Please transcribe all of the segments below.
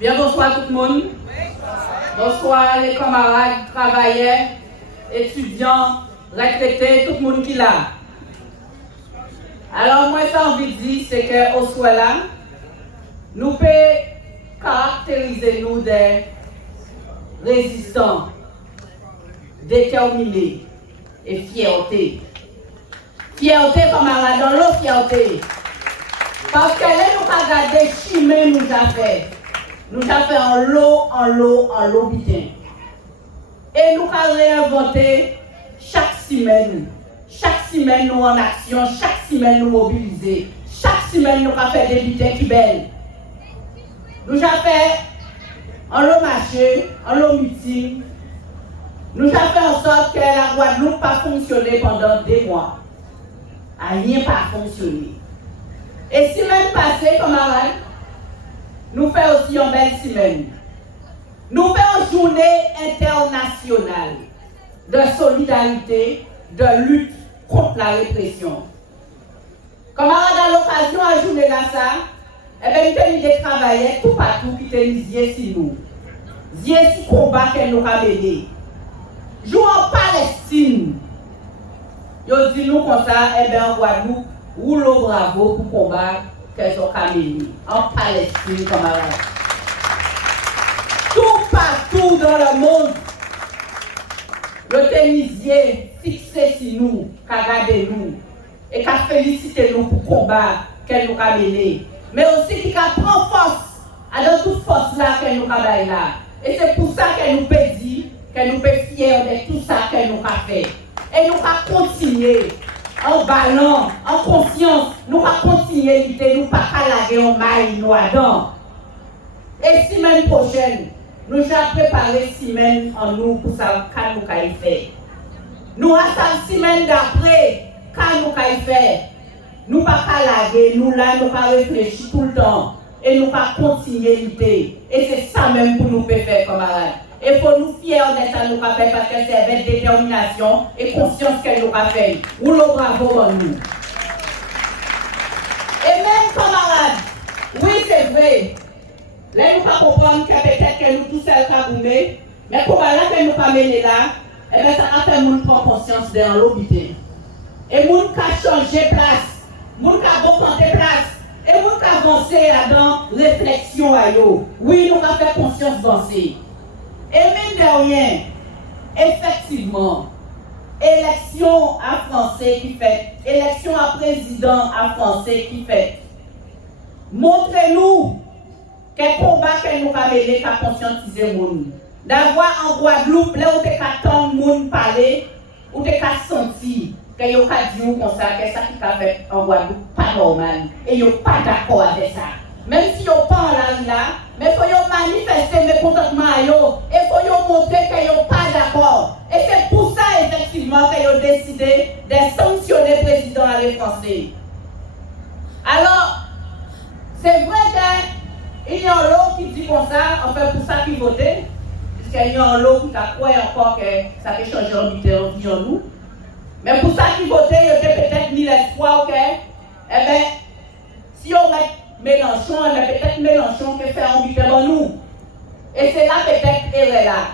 Bien, bonsoir tout le monde. Bonsoir les camarades, travailleurs, étudiants, retraités, tout le monde qui est là. Alors, moi, ça envie de dire, c'est qu'au soir là, nous pouvons caractériser nous des résistants, déterminés et fierté. Fierté, camarades, dans l'eau, fierté. Parce que là, nous avons regardé chimé nous a fait. Nous avons fait en lot, bitin. Et nous avons réinventé chaque semaine. Chaque semaine, nous en action, chaque semaine, nous mobiliser. Chaque semaine, nous avons fait des bitins qui belles. Nous avons fait en lot marché, en lot meeting. Nous avons fait en sorte que la Guadeloupe n'a pas fonctionné pendant 2 mois. Rien n'a pas fonctionné. Et semaine passée, camarades, nous faisons aussi une belle semaine. Nous faisons une journée internationale de solidarité, de lutte contre la répression. Camarades, à l'occasion de la journée là, nous avons des travailleurs tout partout qui étaient liés sur nous. Liés sur le combat que nous avons mené. Jouons en Palestine. Ils disent nous comme ça, en Guadeloupe, rouleau bravo pour combattre qu'elles ont mené. En Palestine, camarades. Tout partout dans le monde, le tennisien fixé sur nous, qu'a regardé nous, et qu'a félicité nous pour combattre qu'elle nous a mené. Mais aussi qui a prend force, dans toute force là qu'elle nous a mené là. Et c'est pour ça qu'elle nous peut dire, qu'elle nous peut fier de tout ça qu'elle nous a fait. Et nous allons continuer en ballant, en conscience, nous allons continuer à lutter, nous ne pas laguer en maille, nous adorons. Et semaine prochaine, nous allons préparer semaine en nous pour savoir ce que nous allons faire. Nous allons semaine d'après, ce que nous allons faire. Nous ne pas laguer, nous là, nous allons réfléchir tout le temps. Et nous allons continuer à lutter. Et c'est ça même pour nous faire, camarades. Et pour nous fiers de ça, nous avons fait parce que c'est avec détermination et conscience qu'elle nous a fait. Rouleau bravo pour nous. Et même camarades, oui c'est vrai, là nous ne comprendre que peut-être que nous tous seuls avons boumé, mais comment là que nous avons mené là, et bien ça a fait nous prendre conscience de l'obité. Et nous avons changé place, nous avons augmenté place, et nous avons avancé dans réflexion à eux. Oui, nous avons fait conscience d'avancer. Et mine de rien, effectivement, élection à Français qui fait, élection à président à Français qui fait. Montrez-nous quel combat que nous avons mené qu'à conscientiser les gens. D'avoir en Guadeloupe, là où tu as le monde parler, où tu as senti que vous avez dit comme ça, que ça qui a fait en Guadeloupe, pas normal. Et vous n'êtes pas d'accord avec ça. Même si vous pas là, mais il faut manifester mes contentements à vous. Et il faut montrer que vous n'êtes pas d'accord. Et c'est pour ça, effectivement, que vous avez décidé de sanctionner le président à Français. Alors, c'est vrai qu'il y a un lot qui dit comme ça, enfin pour ça qu'il votait, puisqu'il y a un lot qui a cru encore que ça peut changer en vie en nous. Mais pour ça qu'il votait, il y a peut-être mis l'espoir que, eh bien, si on met Mélenchon, mais peut-être Mélenchon qui fait un but devant nous. Et c'est là peut-être elle est là.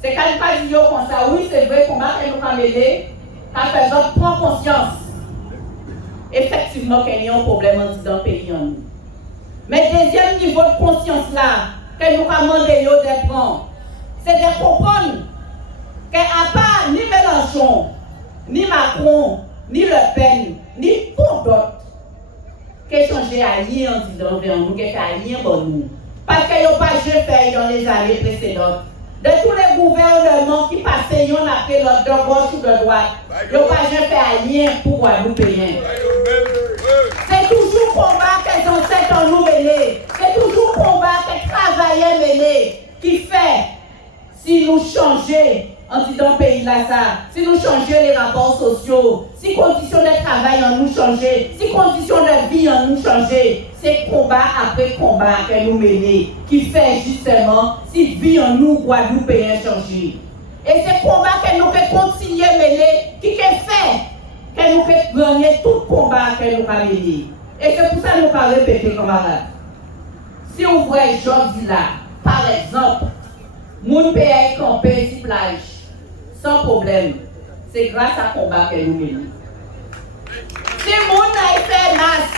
C'est quand il pas dit comme ça, oui c'est vrai, combat que nous avons mené, quand les autres prennent conscience. Effectivement qu'il y a un problème dans le pays. Mais deuxième niveau de conscience là, que nous avons demandé de prendre, c'est de comprendre qu'à part ni Mélenchon, ni Macron, ni Le Pen, ni pour d'autres, qui changer à rien en disant vers nous, qui fait à rien pour nous. Parce qu'ils n'ont pas fait dans les années précédentes. De tous les gouvernements qui passaient, ils ont appelé l'autre de gauche ou de droite. Ils n'ont pas fait à rien pour Guadeloupéens. C'est toujours combat que les ancêtres nous menés. C'est toujours combat que les travailleurs menés qui fait si nous changeons en disant pays là ça, si nous changeons les rapports sociaux, si conditions de travail en nous changer, si conditions de vie en nous changer, c'est combat après combat que nous menons qui fait justement si vie en nous Guadeloupéens changer. Et c'est combat que nous pouvons continuer à mener qui fait que nous pouvons gagner tout combat que nous avons mené. Et c'est pour ça que nous allons répéter camarades. Si vous voyez aujourd'hui là, par exemple, moun paye camper sur plage, sans problème, c'est grâce à combat que nous menons. Si moun a fait masse,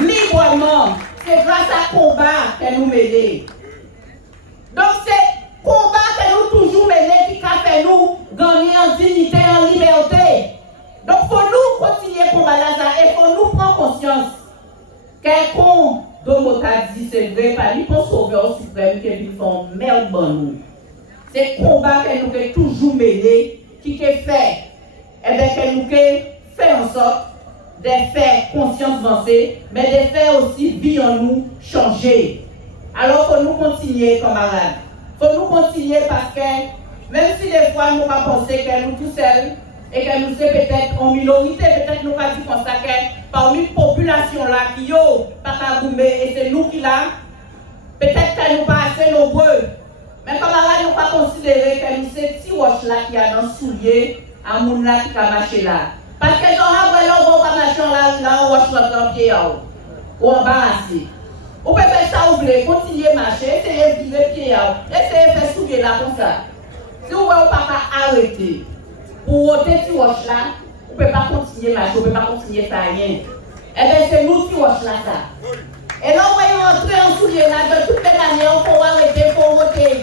librement, c'est grâce à combat que nous menons. Donc c'est combat que nous toujours menons qui a fait nous gagner en dignité, en liberté. Donc il faut nous continuer combat là et il faut nous prendre conscience quelqu'un dont dit c'est vrai, pas lui pour sauver au suprême qui est font merde bon nous. C'est combat que nous avons toujours mené qui est fait. Et bien que nous fait en sorte de faire conscience avancer, mais de faire aussi vie en nous changer. Alors il faut nous continuer camarades. Il faut nous continuer parce que même si des fois nous pas penser que nous tout seuls et que nous sommes peut-être en minorité, peut-être nous pas dit comme ça que parmi la population là qui yo pas Kagoumé et c'est nous qui là, peut-être que nous pas assez nombreux. Mais camarades nous pas considérer que nous c'est petit roche là qui a dans soulier à moun là qui a marché là. Parce que quand on a vraiment bon marcher là on roche dans pied ou embarrassé. Vous pouvez faire ça, vous voulez continuer à marcher, essayer de virer pied essayez de faire soulier là comme ça. Si vous voulez pas arrêter pour ôter ce roche là, vous ne pouvez pas continuer à marcher, vous ne pouvez pas continuer à faire rien. Eh bien, c'est nous qui roche là ça. Et là, on va entrer en soulier là, de toutes les manières, il faut arrêter, il faut ôter.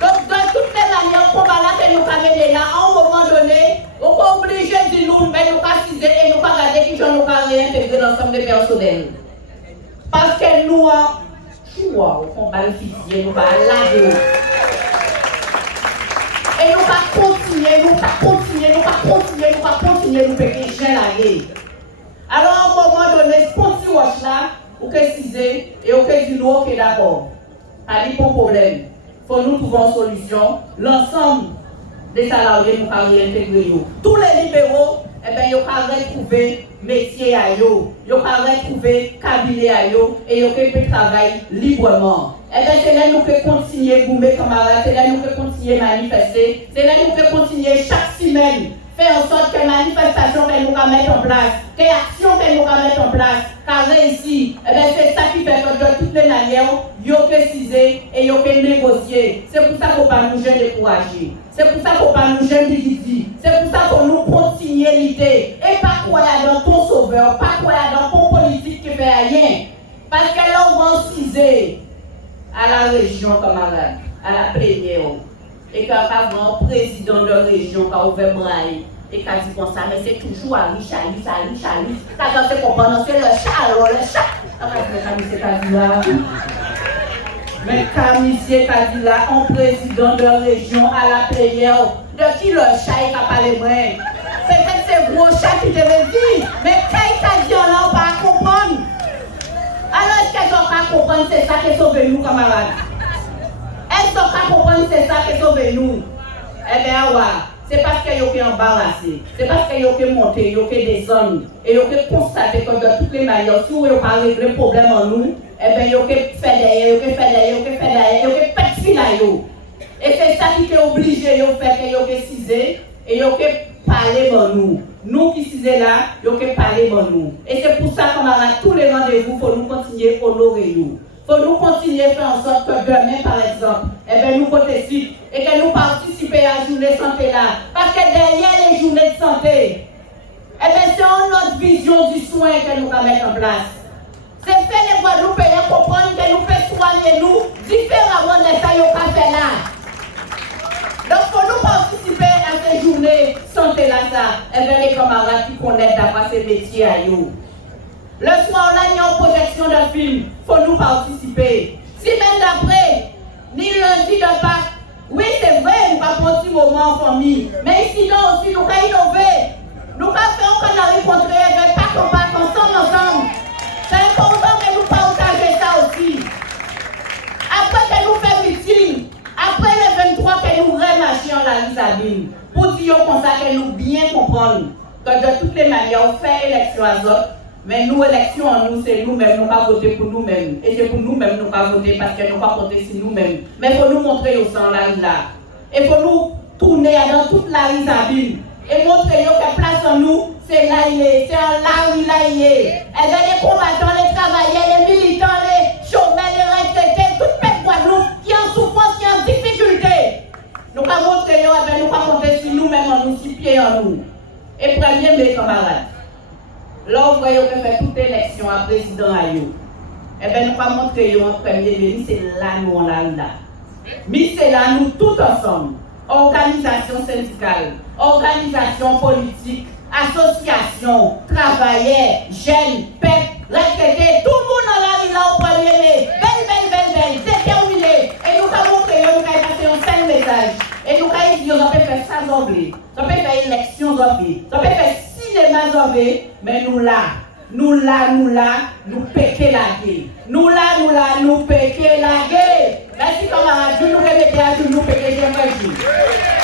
Donc, de toutes les manières, on va là que nous avons là, à un moment donné, on va obliger de nous, mais nous pas ciser et nous pas garder qui nous pas réintégrer l'ensemble des personnels. Parce que nous, on va le fixer, nous va laver. Et nous va continuer, nous va continuer, nous péter les gens. Alors, à un moment donné, ce petit roche là, ou que ciser et ou que dire nous, ok d'accord. Pas de problème. Il faut nous trouver une solution. L'ensemble des salariés nous pas réintégrer. Tous les libéraux, eh bien, ils ont retrouvé métier à eux, ils ont retrouvé cabinet à eux et ils ont travailler librement. Eh bien, c'est là que nous pouvons continuer, vous mes camarades, c'est là que nous pouvons continuer à manifester, c'est là que nous pouvons continuer chaque semaine, faire en sorte que la manifestation que nous allons mettre en place, que l'action que nous allons mettre en place, car réussi, eh bien, c'est ça qui fait que de toutes les manières, ils ont décidé et ils ont négocié. C'est pour ça qu'on ne peut pas nous décourager. C'est pour ça qu'on ne peut pas nous diviser. C'est pour ça qu'on nous continue l'idée. Et pas croire dans ton sauveur, pas croire dans ton politique qui fait rien. Parce que là, on va ciser à la région, camarade, à la plénière. Et quand un président de région qui a ouvert braille et qui a dit comme ça, mais c'est toujours à Richali. Quand on se comprend, c'est le chat. Mais Camille Kadila, un président de région à la plénière, de qui le chat est parlé moins. C'est peut-être ces gros chats qui devaient dire, mais quel Kadila là, on va comprendre. Alors, est-ce qu'elles sont pas comprendre, c'est ça qui sauve nous, camarades? Elles sont pas comprendre, c'est ça qui sauve nous. Eh bien, ouais. C'est parce qu'ils ont embarrassé, c'est parce qu'ils ont monté, ils ont descendu, et ils ont constaté que de toutes les manières, si vous n'avez pas réglé le problème en nous, eh bien, ils ont fait derrière, ils ont fait. Et c'est ça qui est obligé de faire, qu'ils ont cisé, et ils ont parlé de nous. Nous qui sommes là, ils ont parlé de nous. Et c'est pour ça qu'on a tous les rendez-vous, il faut nous continuer à honorer nous. Il faut nous continuer à faire en sorte que demain, par exemple, eh bien, nous participions et que nous participions à la journée de santé là. Parce que derrière les journées de santé, eh bien, c'est notre vision du soin que nous allons mettre en place. C'est faire les Guadeloupéens comprendre que nous pouvons soigner nous différemment de ça qu'on a fait là. Donc, il faut nous participer à ces journées de santé là, ça. Eh bien, les camarades qui connaissent d'avoir ces métiers à eux. Le soir, là, il y a une projection de film. Il faut nous participer. Si même d'après, ni lundi de Pâques, oui, c'est vrai, nous avons un petit moment en famille. Mais sinon aussi, nous avons innové. Nous avons fait qu'on a rencontré avec Pâques ensemble. C'est important que nous partagions ça aussi. Après que nous faisons meeting, après le 23 que nous remarchions la Lisabine, pour dire comme ça que nous bien comprendre que de toutes les manières, on fait élection à autres. Mais nous, élection en nous, c'est nous-mêmes, nous pas voter pour nous-mêmes. Et c'est pour nous-mêmes, nous pas voter parce que nous pas voter sur nous-mêmes. Mais il faut nous montrer au sang là. Il faut nous tourner dans toute la Lisabine. Et montrer que place en nous, c'est là il est. C'est en là où il est. Et bien les combattants, les travailleurs, les militants, les chômeurs, voyez que fait toute élection à président à eux. Eh bien, nous allons montrer en premier lieu, c'est là nous on là. Mais c'est là nous tous ensemble. Organisation syndicale, organisation politique, association, travailleurs, jeunes, peuple, retraités, tout le monde dans la rue là au premier mai. Belle, déterminé. Et nous allons montrer, nous allons passer un seul message. Et nous allons dire, on peut faire ça, on peut faire élection, on peut faire cinéma, mais nous péquer la gueule. Nous péquer la gueule. Merci camarades, nous remettez à nous péquer la gueule.